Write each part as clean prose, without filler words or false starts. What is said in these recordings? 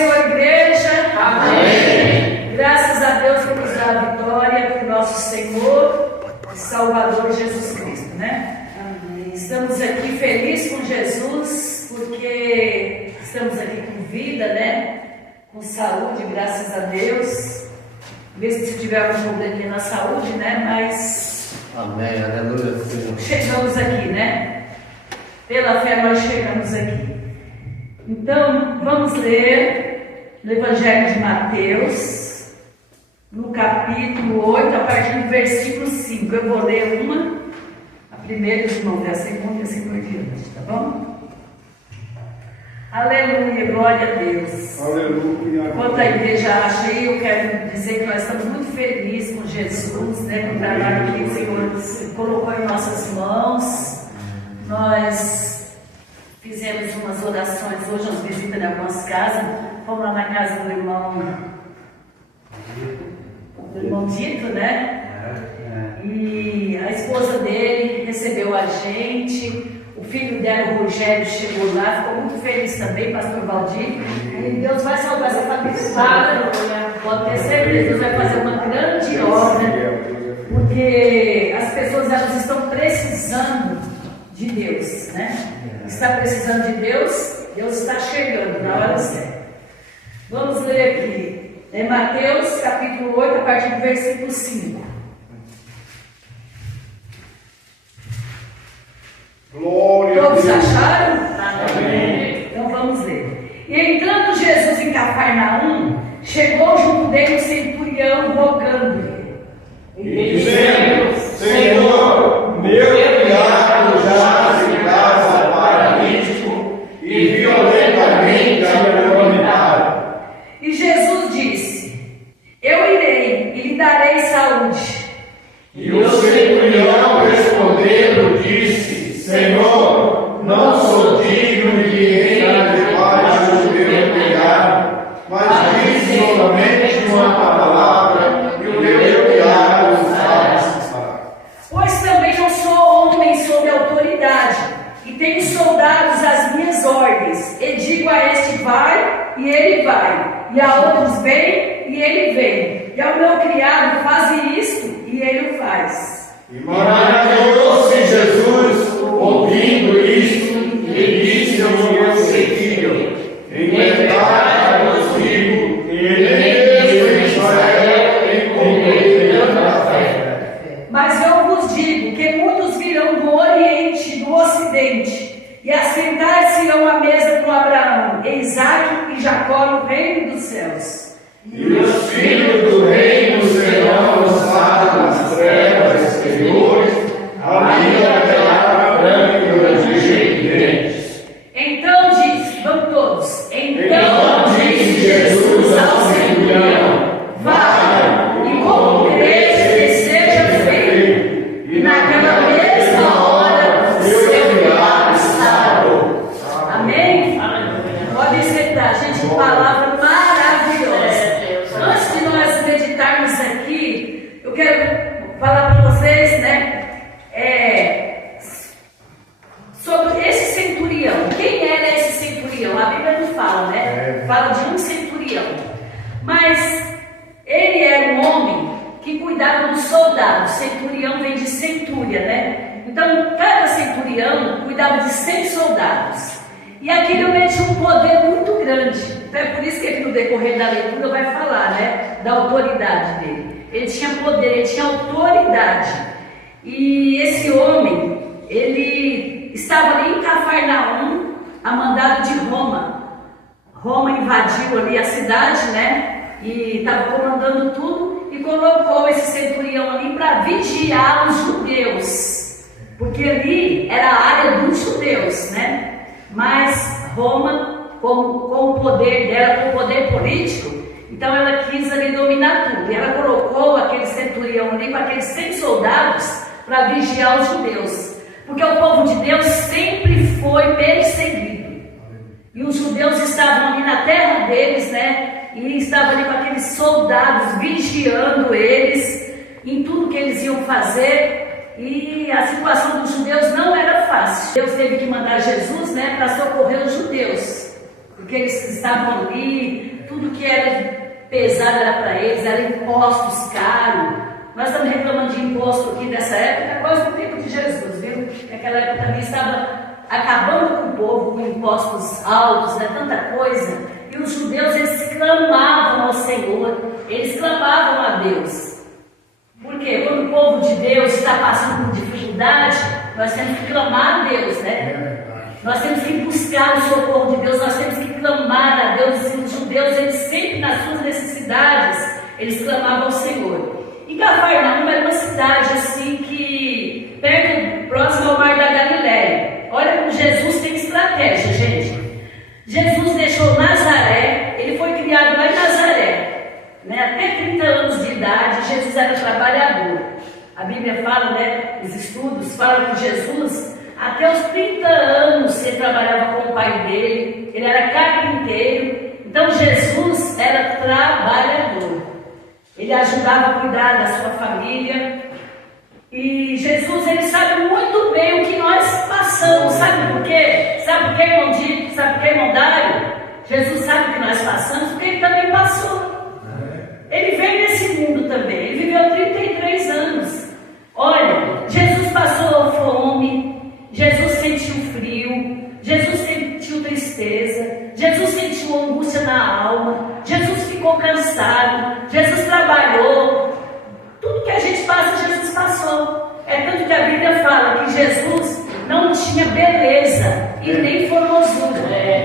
Senhor, igreja. Amém. Graças a Deus que nos dá a vitória por nosso Senhor e Salvador Jesus Cristo, né? Amém. Estamos aqui felizes com Jesus, porque estamos aqui com vida, né? Com saúde, graças a Deus. Mesmo se tiver algum probleminha na saúde, né? Mas... Amém, aleluia. chegamos aqui, né? Pela fé nós chegamos aqui. Então, vamos ler no Evangelho de Mateus, no capítulo 8, a partir do versículo 5. Eu vou ler a primeira, irmão, a segunda e assim por diante, tá bom? Aleluia, glória a Deus. Aleluia. Enquanto a igreja acha aí, eu quero dizer que nós estamos muito felizes com Jesus, né? Com o trabalho que o Senhor colocou em nossas mãos. Nós fizemos umas orações hoje, umas visitas em algumas casas. Fomos lá na casa do irmão Dito, né? E a esposa dele recebeu a gente. O filho dela, o Rogério, chegou lá, ficou muito feliz também, pastor Valdir. E Deus vai salvar essa família. Pode ter certeza, Deus vai fazer uma grande obra. Porque as pessoas, elas estão precisando de Deus, né? Está precisando de Deus, Deus está chegando na hora certa. Vamos ler aqui, em Mateus capítulo 8, a partir do versículo 5. Glória Todos a Deus. acharam? Amém. Então vamos ler. E entrando Jesus em Cafarnaum, chegou junto dele o centurião rogando-lhe, Dizendo: Senhor, meu criado jaz em casa paralítico e violentamente atormentado. E Jesus disse: Eu irei e lhe darei saúde. E o centurião respondendo disse: Senhor, não sou digno de que entre debaixo do meu criado, mas diz somente uma palavra e o meu criado fará. Pois também não sou homem sob autoridade, e tenho soldados às minhas ordens. E digo a este: vai, e ele vai, e a outros: vem, e ele vem, e ao meu criado: faze isto, e ele o faz. E maravilhou-se Jesus, ouvindo isto, e disse ao seu seguidor: em verdade vos digo, que mesmo em Israel encontrei a fé. Mas eu vos digo que muitos virão do Oriente e do Ocidente, e assentar-se-ão à mesa com Abraão, Isaque e Jacó no reino dos céus. E os filhos do reino serão lançados nas trevas exteriores, ali haverá brancura de dentes. Então disse, vamos todos, Então disse Jesus ao centurião: vai, e como crês que seja feito. E naquela mesma hora seu criado sarou. Amém? Pode sentar, gente, palavra maravilhosa. Antes de nós meditarmos aqui, eu quero falar para vocês, né, sobre esse centurião. Quem era esse centurião? A Bíblia não fala, né? Fala de um centurião. Mas ele era um homem que cuidava dos soldados. Centurião vem de centúria, né? Então, cada centurião cuidava de 100 soldados. E aquele homem tinha um poder muito grande. Então é por isso que aqui no decorrer da leitura vai falar, né, da autoridade dele. Ele tinha poder, ele tinha autoridade. E esse homem, ele estava ali em Cafarnaum, a mandado de Roma. Roma invadiu ali a cidade, né, e estava comandando tudo, e colocou esse centurião ali para vigiar os judeus, porque ali era a área dos judeus, né? Mas Roma, com o poder dela, com o poder político, então ela quis ali dominar tudo. E ela colocou aquele centurião ali com aqueles 100 soldados para vigiar os judeus. Porque o povo de Deus sempre foi perseguido. E os judeus estavam ali na terra deles, né? E estavam ali com aqueles soldados vigiando eles em tudo que eles iam fazer. E a situação dos judeus não era fácil. Deus teve que mandar Jesus, né, para socorrer os judeus. porque eles estavam ali, tudo que era pesado era para eles, eram impostos caros. Nós estamos reclamando de imposto aqui nessa época, quase no tempo de Jesus, viu? Naquela época também estava acabando com o povo, com impostos altos, né? Tanta coisa. E os judeus, eles clamavam ao Senhor, eles clamavam a Deus. Porque quando o povo de Deus está passando por dificuldade, nós temos que clamar a Deus, né? Nós temos que buscar o socorro de Deus, nós temos que clamar a Deus. E os judeus, eles sempre nas suas necessidades, eles clamavam ao Senhor. E Cafarnaum era uma cidade assim que, próximo ao mar da Galileia. Olha como Jesus tem estratégia, gente. Jesus deixou Nazaré, ele foi criado lá em Nazaré, né? Até 30 anos de idade, Jesus era trabalhador. A Bíblia fala, né? Os estudos falam que Jesus, até os 30 anos, ele trabalhava com o pai dele, ele era carpinteiro. Então Jesus era trabalhador. Ele ajudava a cuidar da sua família. E Jesus, ele sabe muito bem o que nós passamos. Sabe por quê? Sabe por quê, irmão Dito? Sabe por quê, irmão Dário? Jesus sabe o que nós passamos, porque ele também passou. Ele veio nesse mundo também. Ele viveu 33 anos. Olha, Jesus passou fome, Jesus sentiu frio, Jesus sentiu tristeza, Jesus sentiu angústia na alma, Jesus ficou cansado, Jesus trabalhou. Tudo que a gente passa, Jesus passou. É tanto que a Bíblia fala que Jesus não tinha beleza e nem formosura.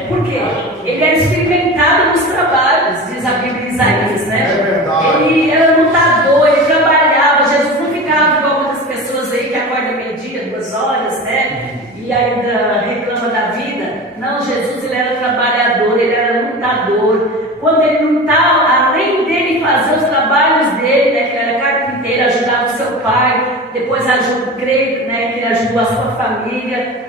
Por quê? Ele era experimentado nos trabalhos, diz a Bíblia em Isaías, né? Ele era lutador, ele trabalhava. Jesus não ficava igual outras pessoas aí que acordam meio-dia, 2 horas, né? E ainda reclama da vida. Não, Jesus, ele era trabalhador, ele era lutador. Quando ele não estava, além dele fazer os trabalhos dele, né, que ele era carpinteiro, ajudava o seu pai, depois creio, né, que ele ajudou a sua família,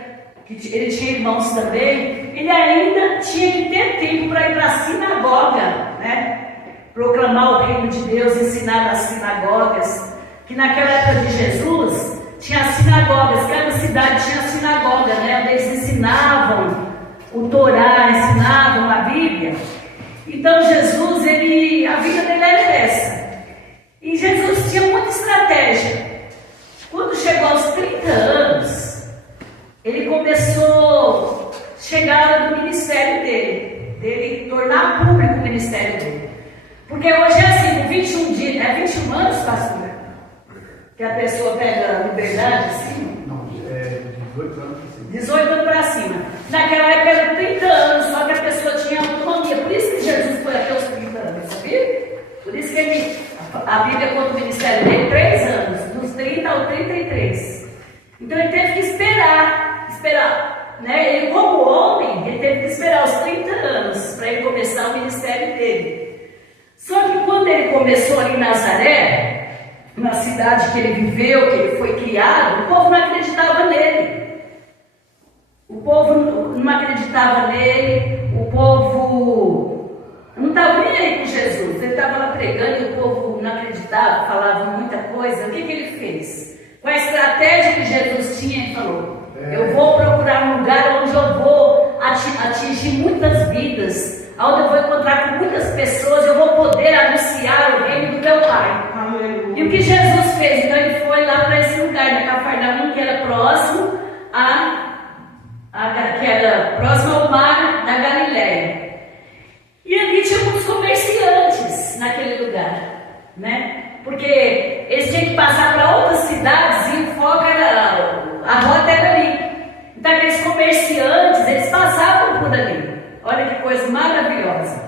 que ele tinha irmãos também, ele ainda tinha que ter tempo para ir para a sinagoga, né, proclamar o reino de Deus, ensinar nas sinagogas, que naquela época de Jesus tinha as sinagogas, cada cidade tinha a sinagoga, né, onde eles ensinavam o Torá, ensinavam a Bíblia. Então Jesus, a vida dele era essa. E Jesus tinha muita estratégia. Quando chegou aos 30 anos, ele começou a chegar no ministério dele tornar público o ministério dele. Porque hoje é assim, com 21 dias, 21 anos, pastor? Que a pessoa pega a liberdade assim? Não, é 18 anos. 18 anos para cima. Naquela época era 30 anos, só que a pessoa tinha autonomia. Por isso que Jesus foi até os 30 anos, sabia? Por isso que a Bíblia conta o ministério dele 3 anos, dos 30 ao 33. Então ele teve que esperar, né? Ele como homem, ele teve que esperar os 30 anos para ele começar o ministério dele. Só que quando ele começou ali em Nazaré, na cidade que ele viveu, que ele foi criado, o povo não acreditava nele. O povo não acreditava nele, o povo não estava nem aí com Jesus. Ele estava lá pregando e o povo não acreditava, falava muita coisa. O que ele fez? Com a estratégia que Jesus tinha, ele falou: eu vou procurar um lugar onde eu vou atingir muitas vidas, onde eu vou encontrar com muitas pessoas, eu vou poder anunciar o reino do meu Pai. E o que Jesus fez? Então ele foi lá para esse lugar, na Cafarnaum, que era próximo ao mar da Galileia. E ali tinha muitos comerciantes naquele lugar, né? Porque eles tinham que passar para outras cidades e o foco era, a rota era ali. Então aqueles comerciantes, eles passavam por ali. Olha que coisa maravilhosa.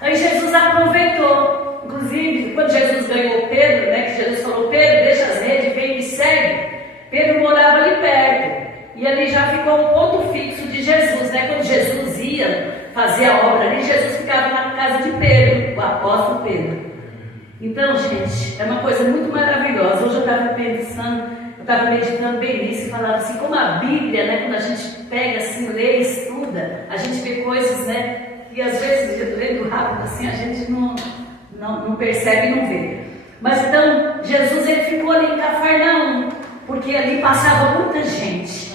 Aí Jesus aproveitou. Inclusive, quando Jesus ganhou Pedro, né, que Jesus falou: Pedro, deixa as redes, vem e me segue. Pedro morava ali perto. E ali já ficou um ponto fixo de Jesus, né? Quando Jesus ia fazer a obra ali, Jesus ficava na casa de Pedro, o apóstolo Pedro. Então, gente, é uma coisa muito maravilhosa. Hoje eu estava pensando, eu estava meditando bem nisso e falava assim, como a Bíblia, né? Quando a gente pega assim, lê, estuda, a gente vê coisas, né? E às vezes, lendo rápido assim, a gente não percebe e não vê. Mas então, Jesus ele ficou ali em Cafarnaum, porque ali passava muita gente.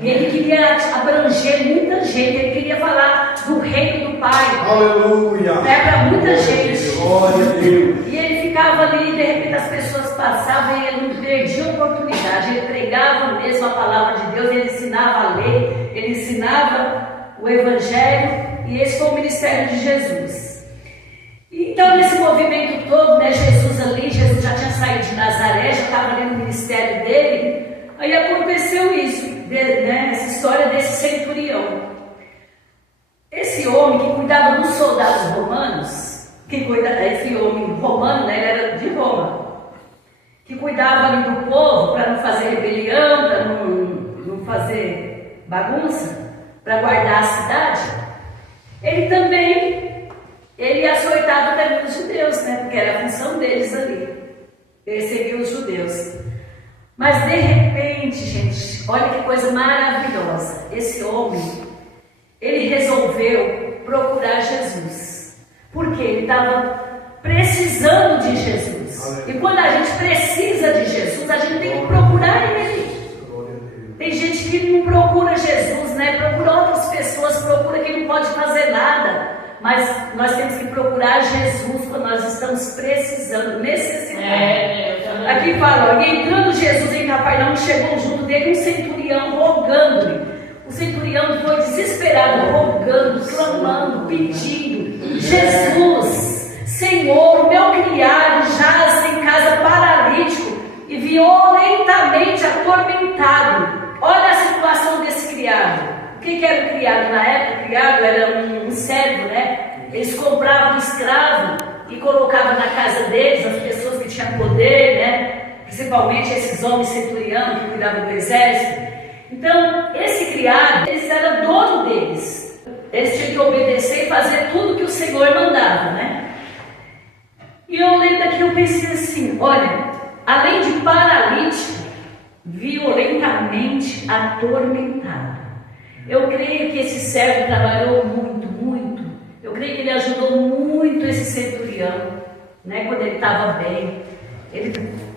E ele queria abranger muita gente, ele queria falar do reino do Pai. Aleluia. Para muita gente. Glória a Deus. E ele ficava ali, e de repente as pessoas passavam e ele não perdia a oportunidade. Ele pregava mesmo a palavra de Deus, ele ensinava a lei, ele ensinava o Evangelho, e esse foi o ministério de Jesus. Então, nesse movimento todo, né, Jesus já tinha saído de Nazaré, já estava ali no ministério dele. Aí aconteceu isso, né, essa história desse centurião. Esse homem que cuidava dos soldados romanos, esse homem romano, né, ele era de Roma, que cuidava ali do povo para não fazer rebelião, para não fazer bagunça, para guardar a cidade. Ele açoitava também os judeus, né, porque era a função deles ali, perseguir os judeus. Mas de repente, gente, olha que coisa maravilhosa, esse homem, ele resolveu procurar Jesus, porque ele estava precisando de Jesus. E quando a gente precisa de Jesus, a gente tem que procurar Ele. Tem gente que não procura Jesus, né? Procura outras pessoas, procura quem não pode fazer nada. Mas nós temos que procurar Jesus quando nós estamos precisando, necessitando. Aqui fala, e entrando Jesus em Cafarnaum, chegou junto dele um centurião rogando-lhe. O centurião foi desesperado, rogando, clamando, pedindo: Jesus, Senhor, o meu criado jaz em casa paralítico e violentamente atormentado. Olha a situação desse criado. O que era o criado na época? O criado era um servo, né? Eles compravam um escravo e colocavam na casa deles as pessoas que tinham poder, né? Principalmente esses homens centurianos que cuidavam do exército. Então, esse criado, eles eram dono deles. Eles tinham que obedecer e fazer tudo que o Senhor mandava, né? E eu lendo daqui, eu pensei assim, olha, além de paralítico, violentamente atormentado. Eu creio que esse servo trabalhou muito, muito. Eu creio que ele ajudou muito esse centurião, né, quando ele estava bem. Ele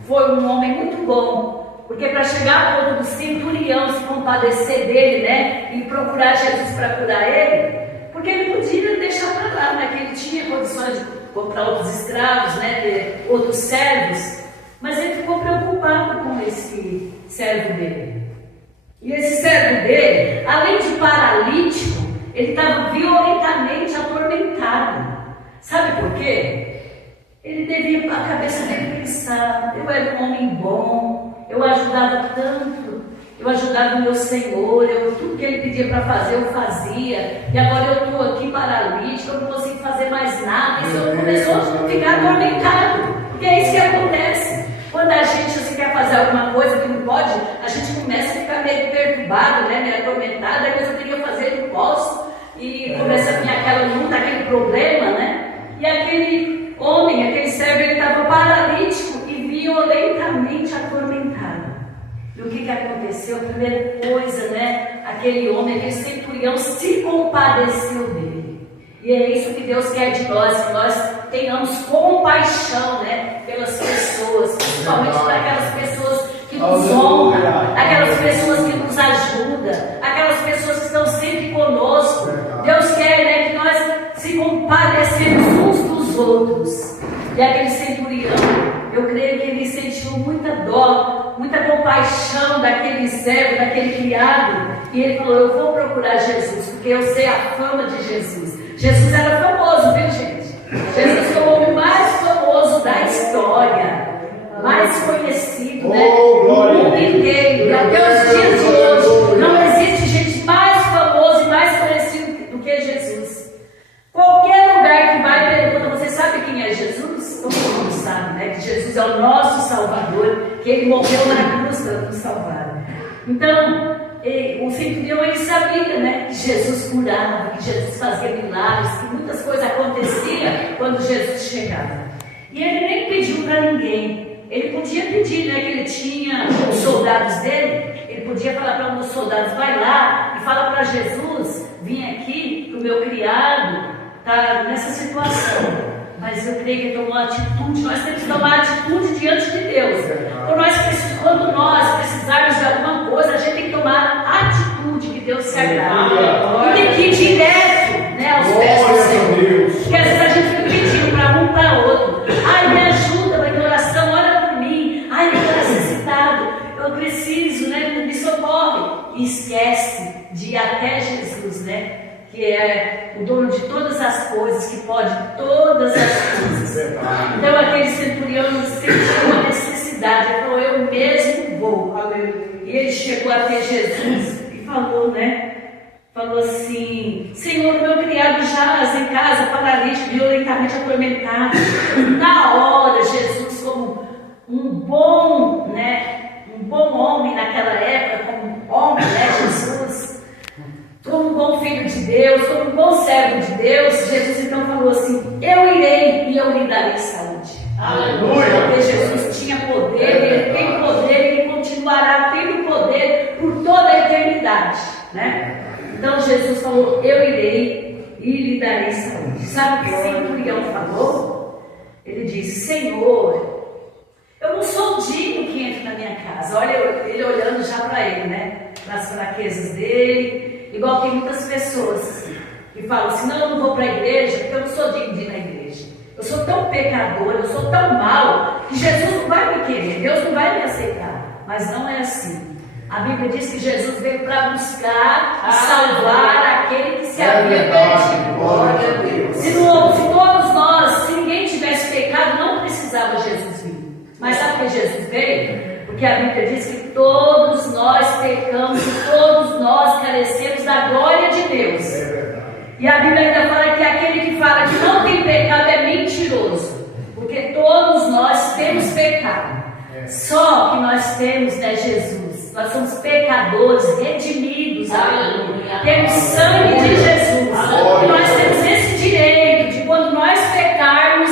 foi um homem muito bom, porque para chegar ao ponto do centurião se compadecer dele, né, e procurar Jesus para curar ele, porque ele podia deixar para lá, né, que ele tinha condições de comprar outros escravos, né, ter outros servos, mas ele ficou preocupado com esse servo dele. E esse servo dele, além de paralítico, ele estava violentamente atormentado. Sabe por quê? Ele devia, a cabeça dele, pensar: eu era um homem bom, eu ajudava tanto, eu ajudava o meu Senhor, tudo que ele pedia para fazer eu fazia, e agora eu estou aqui paralítico, eu não consigo fazer mais nada. E o Senhor começou a ficar atormentado, porque é isso que acontece. Quando a gente quer fazer alguma coisa que não pode, a gente começa a ficar meio perturbado, né, meio atormentado. Aí eu queria fazer, não posso, e começa a vir aquela luta, aquele problema, né? E aquele homem, aquele servo, ele estava paralítico e violentamente atormentado. E o que aconteceu? A primeira coisa, né? Aquele homem, aquele centurião se compadeceu dele. E é isso que Deus quer de nós, que nós tenhamos compaixão, né, pelas pessoas, principalmente para aquelas pessoas que nos honram, aquelas pessoas que nos ajudam, aquelas pessoas que estão sempre conosco. Deus quer, né, que nós se compadecemos uns dos outros. E aquele centurião, eu creio que ele sentiu muita dó, muita compaixão daquele servo, daquele criado, e ele falou: eu vou procurar Jesus, porque eu sei a fama de Jesus. Jesus era famoso, viu, gente? Jesus foi o homem mais famoso da história, mais conhecido, né, no mundo inteiro. E até os dias de hoje não existe gente mais famosa e mais conhecida do que Jesus. Qualquer lugar que vai pergunta: você sabe quem é Jesus? Todo mundo sabe, né? Que Jesus é o nosso Salvador, que Ele morreu na cruz para nos salvar. Então, o centurião, ele sabia, né, que Jesus curava, que Jesus fazia milagres, que muitas coisas aconteciam quando Jesus chegava. E ele nem pediu para ninguém. Ele podia pedir, né, que ele tinha os soldados dele. Ele podia falar para um dos soldados: vai lá e fala para Jesus vir aqui, que o meu criado está nessa situação. Mas eu creio que ele tomou uma atitude. Nós temos que tomar atitude diante de Deus. Quando nós precisarmos de alguma coisa, a gente tem que tomar atitude. atitude que Deus se agrada. E tem que ir direto, né, aos pés do Senhor. Porque às vezes a gente fica pedindo para um para outro. Ai, me ajuda, vai ter oração, ora por mim. Ai, eu estou necessitado, eu preciso, né, me socorre. E esquece de ir até Jesus, né? Que é o dono de todas as coisas, que pode todas as coisas. Então aquele centurião sentiu uma necessidade, ele falou, eu mesmo vou. E ele chegou até Jesus e falou, né? Falou assim, Senhor, meu criado jaz em casa, paralítico, violentamente atormentado. Na hora, Jesus, como um bom, né? Um bom homem naquela época, como um homem, né? Jesus, como um bom filho de Deus, como um bom servo de Deus, Jesus então falou assim, eu irei e eu lhe darei saúde. Aleluia! Porque Jesus tinha poder, ele tem poder, ele continuará tendo poder por toda a eternidade, né? Então Jesus falou, eu irei e lhe darei saúde. Sabe o que o centurião falou? Ele disse, Senhor, eu não sou digno que entre na minha casa. Olha ele olhando já para ele, né? Para as fraquezas dele. Igual tem muitas pessoas que falam assim, não, eu não vou para a igreja porque eu não sou digno de ir na igreja. Eu sou tão pecador, eu sou tão mal, que Jesus não vai me querer, Deus não vai me aceitar. Mas não é assim. A Bíblia diz que Jesus veio para buscar e salvar aquele que se havia perdido. Se todos nós, se ninguém tivesse pecado, não precisava Jesus vir. Mas sabe por que Jesus veio? Porque a Bíblia diz que todos nós pecamos e todos nós carecemos da glória de Deus. E a Bíblia ainda fala que aquele que fala que não tem pecado é mentiroso. Porque todos nós temos pecado. Só que nós temos, né, Jesus. Nós somos pecadores, redimidos. Aleluia. Temos sangue de Jesus. E nós temos esse direito de quando nós pecarmos,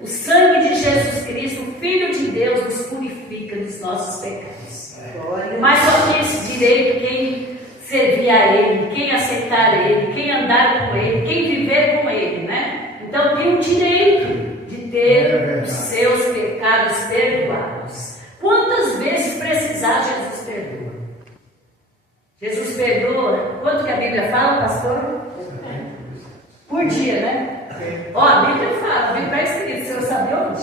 o sangue de Jesus Cristo, o Filho de Deus, nos purifica dos nossos pecados. Mas só tem esse direito quem servir a Ele, quem aceitar Ele, quem andar com Ele, quem viver com Ele, né? Então tem o direito de ter os seus pecados perdoados. Quantas vezes precisar, Jesus perdoa? Jesus perdoa. Quanto que a Bíblia fala, pastor? Por dia, né? Ó, a Bíblia fala, a Bíblia está escrito, você não sabe onde?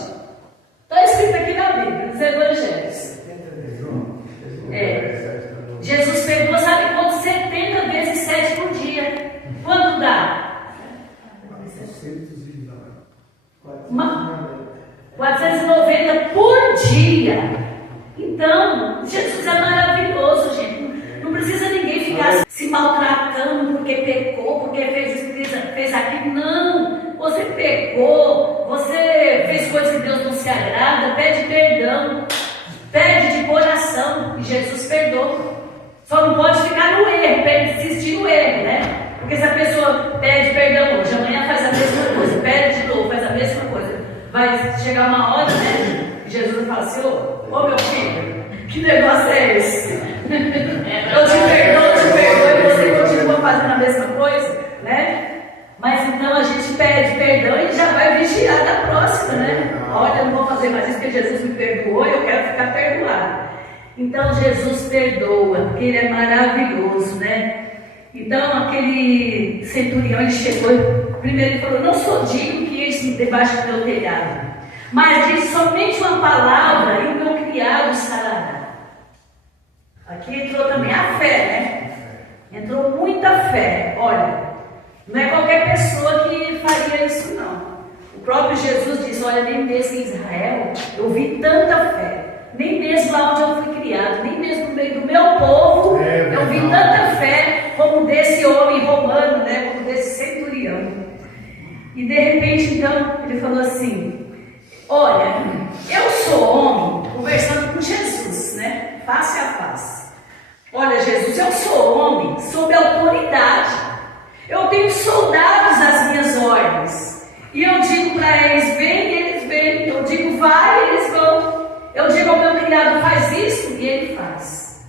Está escrito aqui na Bíblia, nos Evangelhos. Jesus perdoa, sabe quanto? 70 vezes 7 por dia. Quanto dá? 490 por dia. Então, Jesus é maravilhoso, gente. Não precisa ninguém ficar se maltratando porque pecou, porque fez aquilo. Não, você pecou, você fez coisas que Deus não se agrada, pede perdão, pede de coração e Jesus perdoa. Só não pode ficar no erro, persistir no erro, né? Porque se a pessoa pede perdão hoje, amanhã faz a mesma coisa, pede de novo, faz a mesma coisa, vai chegar uma hora, né? E Jesus vai falar assim, ô meu filho, que negócio é esse? Eu te perdoo e você continua fazendo a mesma coisa, né? Mas então a gente pede perdão e já vai vigiar da próxima, né? Olha, eu não vou fazer mais isso porque Jesus me perdoou e eu quero ficar perdoado. Então Jesus perdoa, porque Ele é maravilhoso, né? Então aquele centurião, ele chegou, primeiro ele falou, não sou digno que eles debaixo do meu telhado, mas diz somente uma palavra e o meu criado sarará. Aqui entrou também a fé, né? Entrou muita fé. Olha, não é qualquer pessoa que faria isso, não. O próprio Jesus diz, olha, nem mesmo em Israel eu vi tanta fé. Nem mesmo lá onde eu fui criado, nem mesmo no meio do meu povo, eu vi tanta fé como desse homem romano, né? Como desse centurião. E de repente, então, ele falou assim, olha, eu sou homem, conversando com Jesus, né? Face a face. Olha, Jesus, eu sou homem sob autoridade. Eu tenho soldados às minhas ordens. E eu digo para eles, vem, eles vêm. Eu digo, vai, eles vão. Eu digo ao meu criado, faz isso, e ele faz.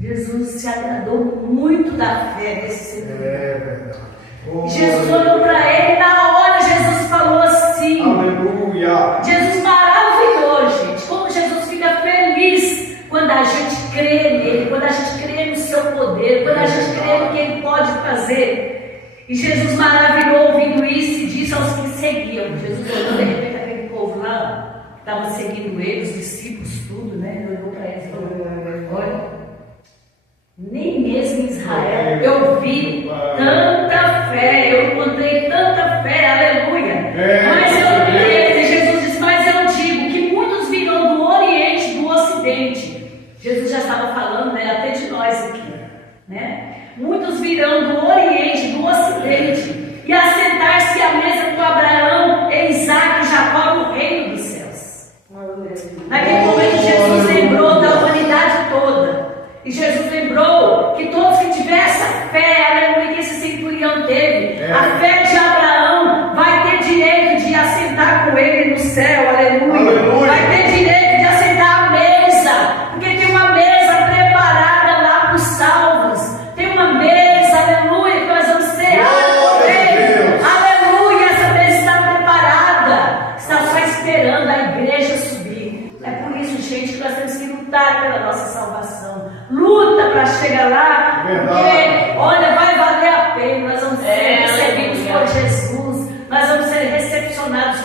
Jesus se agradou muito da fé desse centurião. Jesus olhou para ele, na hora Jesus falou assim, aleluia. Jesus maravilhoso, gente. Como Jesus fica feliz quando a gente crê nele, quando a gente crê no seu poder, quando a gente crê Ele pode fazer. E Jesus maravilhou ouvindo isso e disse aos que seguiam. Jesus olhou de repente aquele povo lá, que estava seguindo ele, os discípulos, tudo, né? Ele olhou para eles e falou: olha, nem mesmo em Israel eu vi tanta fé, eu encontrei tanta fé, aleluia. Mas Jesus disse: mas eu digo que muitos virão do Oriente e do Ocidente. Jesus já estava falando, né, até de nós aqui, né? Muitos virão do Oriente e do Ocidente e assentar-se à mesa com Abraão, Isaac e Jacó no reino dos céus. Naquele momento Jesus lembrou da humanidade toda. E Jesus lembrou que todos que tiverem essa fé, aleluia, que esse centurião teve, a fé de Abraão, vai ter direito de assentar com ele no céu, aleluia. Vai ter direito de assentar à mesa, porque tem uma mesa preparada lá para os salvos. Tem uma mesa, aleluia, que nós vamos ser com ele. Aleluia, essa mesa está preparada, está só esperando a igreja subir. É por isso, gente, que nós temos que lutar pela nossa salvação. Luta para chegar lá, porque, olha, vai valer a pena. Nós vamos ser recebidos por Jesus, nós vamos ser recepcionados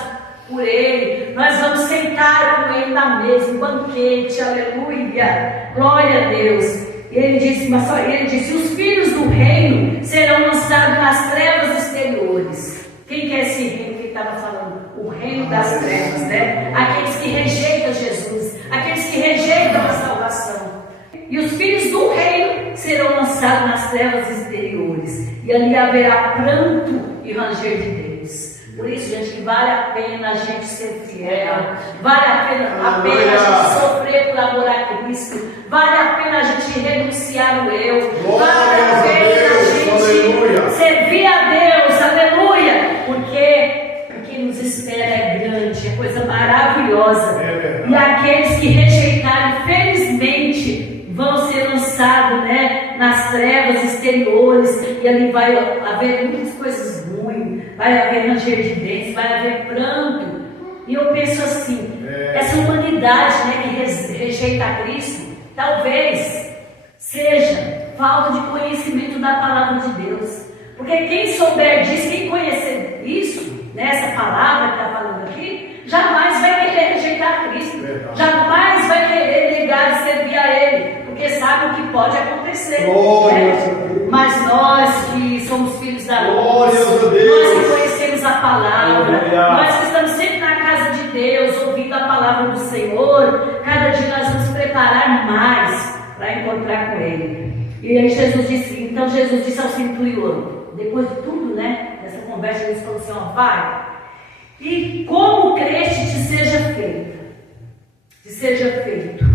por Ele, nós vamos sentar com Ele na mesa, em banquete, aleluia, glória a Deus. E ele disse: os filhos do reino serão lançados nas trevas exteriores. Quem que é esse reino que ele estava falando? O reino das trevas, né? Aqueles que rejeitam Jesus, aqueles que rejeitam a salvação. E os filhos do reino serão lançados nas trevas exteriores, e ali haverá pranto e ranger de dentes. Por isso, gente, que vale a pena a gente ser fiel, vale a pena a gente sofrer por amor a Cristo, vale a pena a gente renunciar o eu, vale a pena a gente servir a Deus, aleluia, porque o que nos espera é grande, é coisa maravilhosa. E aqueles que rejeitarem, felizmente, vão ser lançados, né, nas trevas exteriores, e ali vai haver muitas coisas ruins, vai haver ranger de dentes, vai haver pranto. E eu penso assim, essa humanidade, né, que rejeita a Cristo, talvez seja falta de conhecimento da palavra de Deus. Porque quem souber disso, quem conhecer isso, né, essa palavra que está falando aqui, jamais vai querer rejeitar a Cristo, jamais vai querer negar de servir a Ele, porque sabe o que pode acontecer, né? Mas nós que somos filhos da luz, nós que conhecemos a palavra, nós que estamos sempre na casa de Deus, ouvindo a palavra do Senhor, cada dia nós vamos preparar mais para encontrar com Ele. E aí então Jesus disse ao centurião, depois de tudo, né, nessa conversa, ele falou assim: ó, vai, e como creste te seja feito.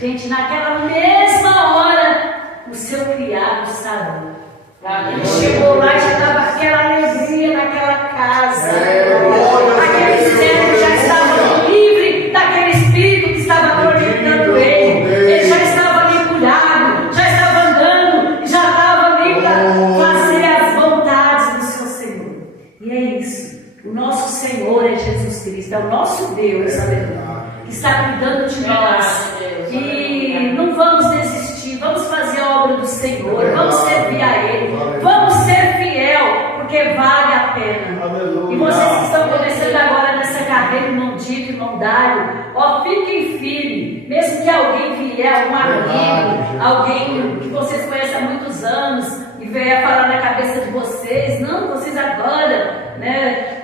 Gente, naquela mesma hora, o seu criado sarou. Ele chegou lá e já estava aquela alegria naquela casa. Aquele servo já estava livre daquele espírito que estava atormentando ele. Ele já estava ali curado, já estava andando, já estava ali para fazer as vontades do seu Senhor. E é isso. O nosso Senhor é Jesus Cristo, é o nosso Deus, aleluia, que está cuidando de nós. E não vamos desistir, vamos fazer a obra do Senhor, vamos servir a Ele, vamos ser fiel, porque vale a pena. E vocês que estão começando agora nessa carreira, irmão Dito, irmão Dário, ó, fiquem firmes, mesmo que alguém vier, algum amigo, alguém que vocês conhecem há muitos anos, e vier falar na cabeça de vocês: não, vocês agora, né,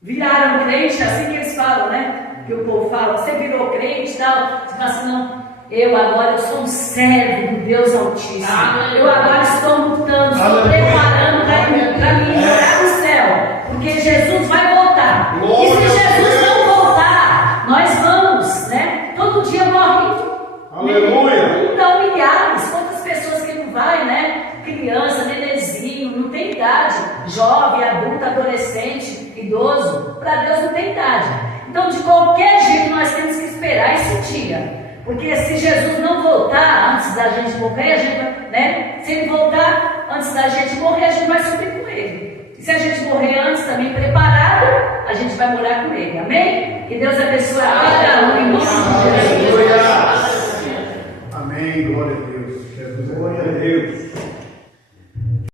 viraram crente, assim que eles falam, né? Que o povo fala: você virou crente e tal. Você fala assim: não, eu sou um servo do Deus Altíssimo. Eu agora estou lutando, estou preparando para me entrar no céu, porque Jesus vai voltar. E se Jesus não voltar, nós vamos, né? Todo dia morre. Aleluia! Não, milhares. Quantas pessoas que não vai, né? Criança, nenenzinho, não tem idade. Jovem, adulto, adolescente, idoso. Para Deus não tem idade. Então, de qualquer jeito, nós temos que esperar esse dia. Porque se Jesus não voltar antes da gente morrer, a gente vai, né? Se Ele voltar antes da gente morrer, a gente vai subir com Ele. E se a gente morrer antes também preparado, a gente vai morar com Ele. Amém? Que Deus abençoe a cada um em nome de Jesus. Amém. Glória a Deus. Jesus é vergonha a Deus.